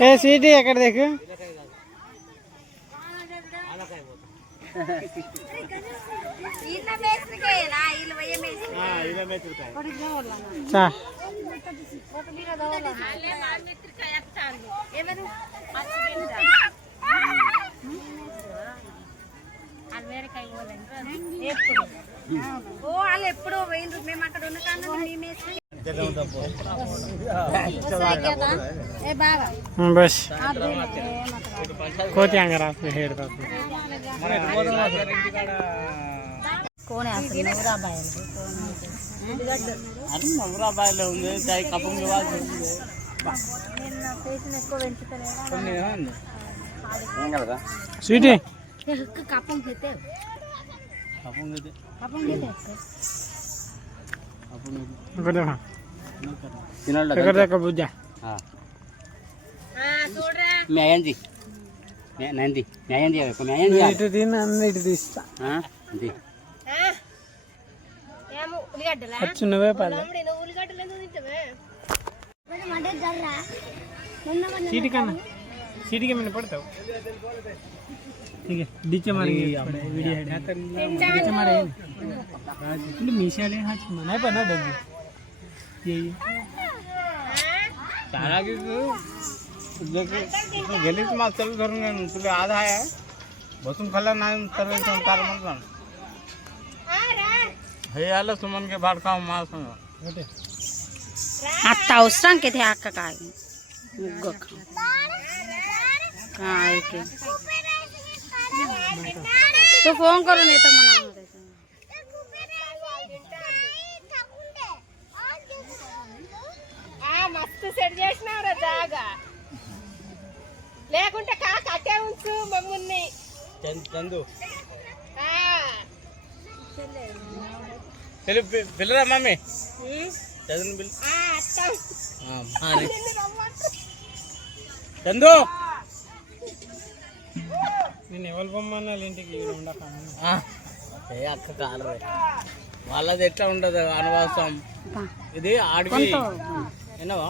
ए सीटी एकर देख వాళ్ళు ఎప్పుడు పోయిండ్రు మేము అక్కడ ఉన్న కానీ बस कोती अंगरा हेड स्वीटी कपम घेते बुझा న్యాయంది నంది న్యాయంది ఇటు తిని అన్నిటి తీస్తా నువ్వే పల్లె सीटी कना सीटी के मैंने पढ़ता हूँ ठीक है डीचे मार वीडियो है डीचे मारे इन्हें मिशाले हाँ नहीं पढ़ना दर्जी यही तारा की गेलीच मागचं धरून तुला आधा आहे बसून खाल्ला नाही तर तार म्हणलं हे आलं सुमन के भाडकाव मास आता అవసరం के थे आका का मुग्गो काय के तो फोन करो नहीं तो मना మస్తు సెట్ చేసినావురా జాగా లేకుంటే కాక అట్టే ఉంచు మమ్ముని చందు పిల్లరా మమ్మీ చదువు పిల్ల చందు నేను ఎవరు పొమ్మన్నా ఇంటికి ఉండక అక్క కాలు వాళ్ళది ఎట్లా ఉండదు అనవాసం ఇది ఆడివి ఎన్నవా